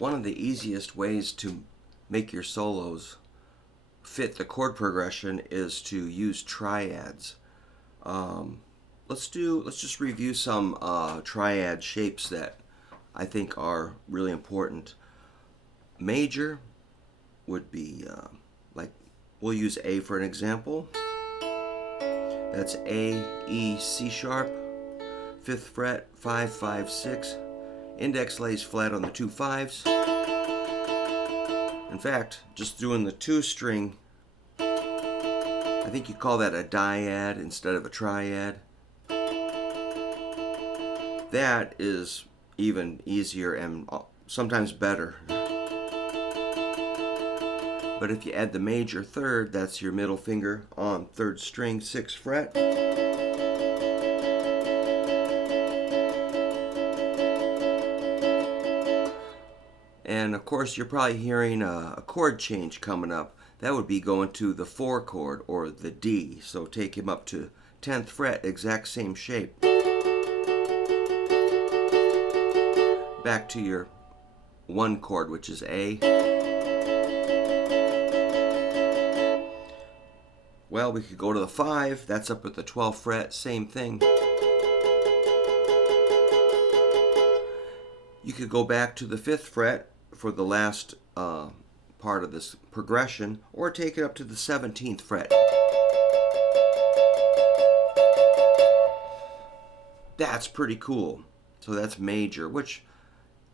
One of the easiest ways to make your solos fit the chord progression is to use triads. Let's just review some triad shapes that I think are really important. Major would be like, we'll use A for an example. That's A, E, C sharp, 5th fret, 5, 5, 6. Index lays flat on the 2 5s. In fact, just doing the 2 string, I think you call that a dyad instead of a triad. That is even easier and sometimes better. But if you add the major third, that's your middle finger on 3rd string, 6th fret. And of course, you're probably hearing a chord change coming up. That would be going to the 4 chord or the D. So take him up to 10th fret, exact same shape. Back to your 1 chord, which is A. Well, we could go to the 5. That's up at the 12th fret, same thing. You could go back to the 5th fret for the last part of this progression, or take it up to the 17th fret. That's pretty cool. So that's major, which,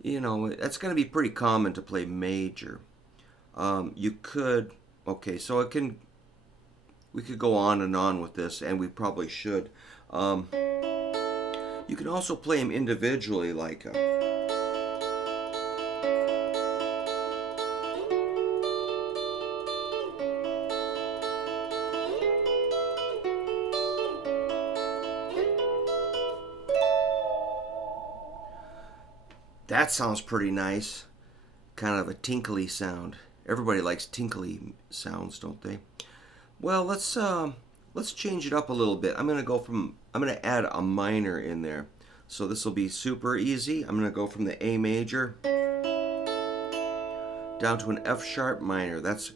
you know, that's going to be pretty common to play major. You could, okay, so we could go on and on with this, and we probably should. You can also play them individually, like that sounds pretty nice. Kind of a tinkly sound. Everybody likes tinkly sounds, don't they? Well, let's change it up a little bit. I'm gonna add a minor in there. So this will be super easy. I'm gonna go from the A major down to an F sharp minor. That's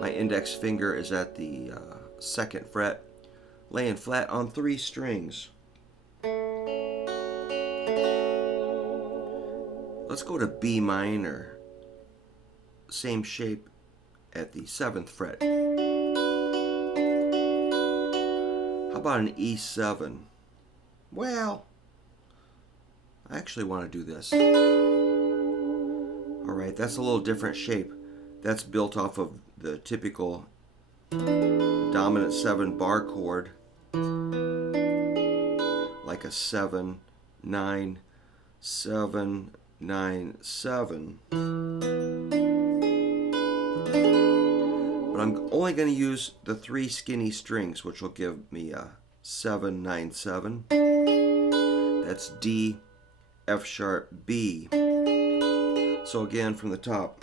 my index finger is at the 2nd fret, laying flat on 3 strings. Let's go to B minor, same shape at the 7th fret. How about an E7? Well, I actually want to do this. Alright, that's a little different shape. That's built off of the typical dominant 7 bar chord, like a 7, 9, 7, 9, 7. But I'm only going to use the 3 skinny strings, which will give me a 7, 9, 7. That's D, F sharp, B. So again, from the top.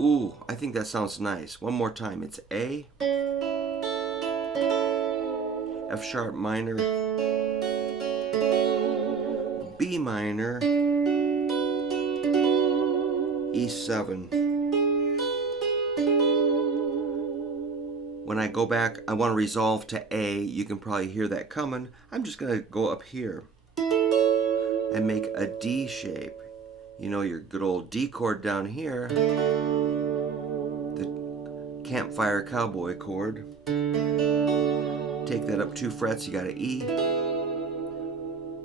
Ooh, I think that sounds nice. One more time. It's A, F sharp minor, B minor, E7. When I go back, I want to resolve to A. You can probably hear that coming. I'm just going to go up here and make a D shape. You know, your good old D chord down here, the campfire cowboy chord. Take that up 2 frets, you got an E.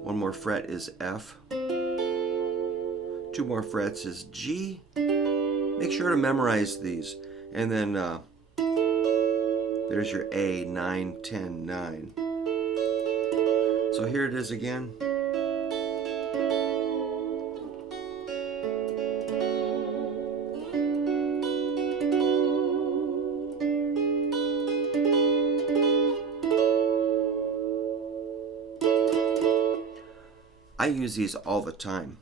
1 more fret is F. 2 more frets is G. Make sure to memorize these. And then there's your A, 9, 10, 9. So here it is again. I use these all the time.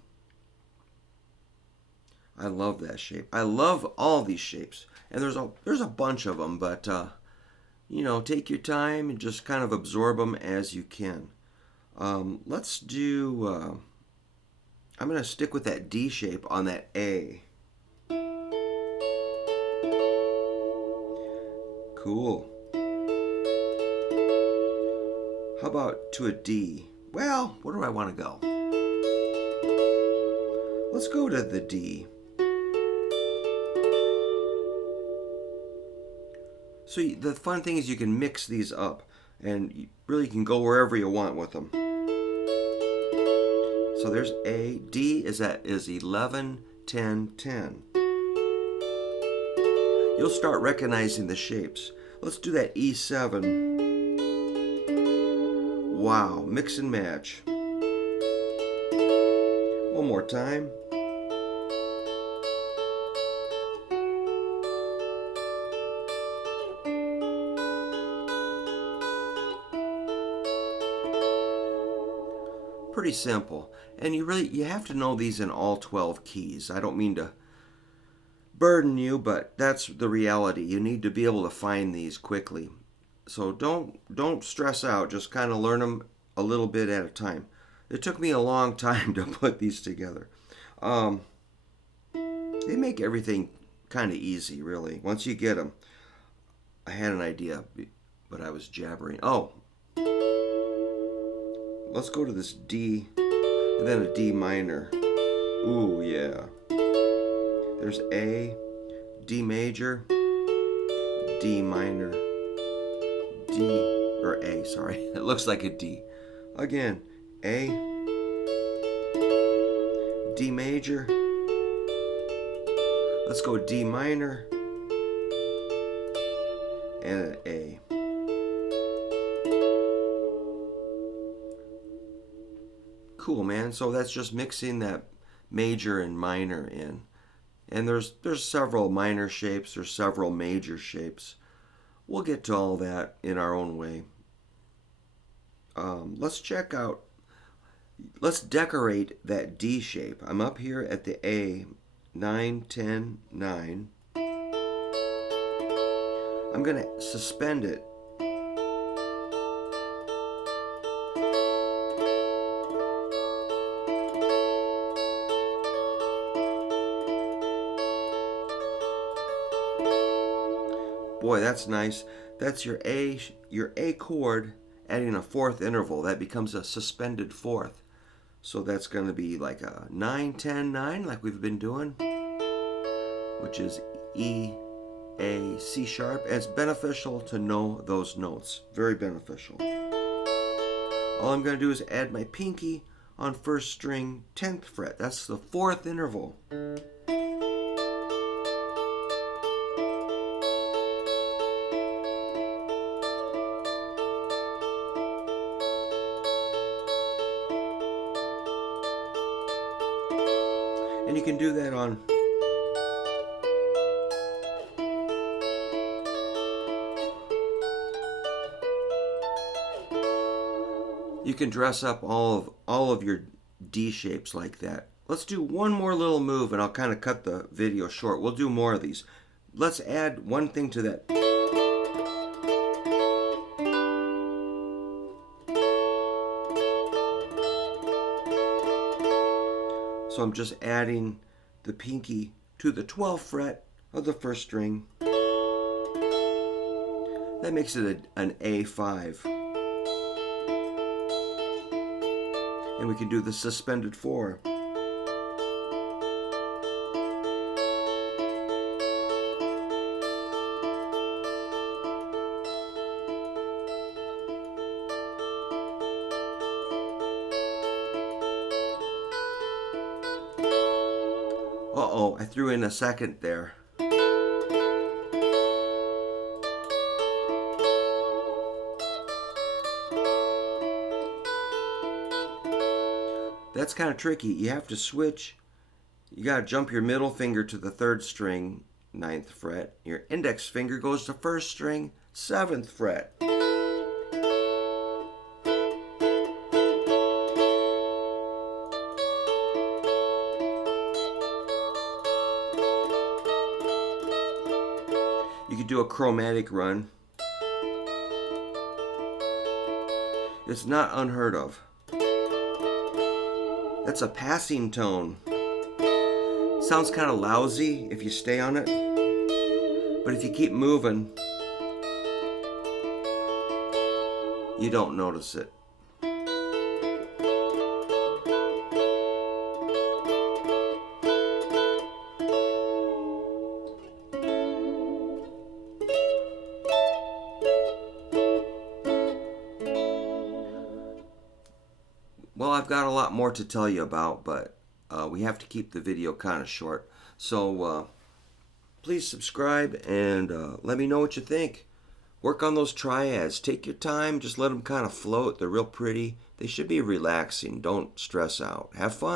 I love that shape. I love all these shapes, and there's a bunch of them, but you know, take your time and just kind of absorb them as you can. Let's do. I'm gonna stick with that D shape on that A. Cool. How about to a D? Well, where do I want to go? Let's go to the D. So the fun thing is you can mix these up, and you really can go wherever you want with them. So there's A. D is 11, 10, 10. You'll start recognizing the shapes. Let's do that E7. Wow, mix and match. One more time. Pretty simple. And you have to know these in all 12 keys. I don't mean to burden you, but that's the reality. You need to be able to find these quickly. So don't stress out. Just kind of learn them a little bit at a time. It took me a long time to put these together. They make everything kind of easy, really. Once you get them. I had an idea, but I was jabbering. Oh, let's go to this D, and then a D minor. Ooh, yeah. There's A, D major, D minor, D, or A, sorry. It looks like a D. Again, A, D major. Let's go D minor, and an A. Cool, man. So that's just mixing that major and minor in. And there's several minor shapes, there's several major shapes. We'll get to all that in our own way. Let's decorate that D shape. I'm up here at the A, 9, 10, 9. I'm going to suspend it. Boy, that's nice. That's your A chord adding a fourth interval. That becomes a suspended fourth. So that's going to be like a 9, 10, 9 like we've been doing, which is E, A, C sharp. And it's beneficial to know those notes. Very beneficial. All I'm going to do is add my pinky on first string 10th fret. That's the fourth interval. And you can do that on you can dress up all of your D shapes like that. Let's do one more little move and I'll kind of cut the video short. We'll do more of these. Let's add one thing to that. So I'm just adding the pinky to the 12th fret of the first string. That makes it an A5. And we can do the suspended 4. Uh-oh, I threw in a second there. That's kind of tricky. You have to switch. You got to jump your middle finger to the 3rd string, 9th fret. Your index finger goes to 1st string, 7th fret. could do a chromatic run. It's not unheard of. That's a passing tone. Sounds kind of lousy if you stay on it, but if you keep moving, you don't notice it. Well, I've got a lot more to tell you about, but we have to keep the video kind of short. So please subscribe and let me know what you think. Work on those triads. Take your time. Just let them kind of float. They're real pretty. They should be relaxing. Don't stress out. Have fun.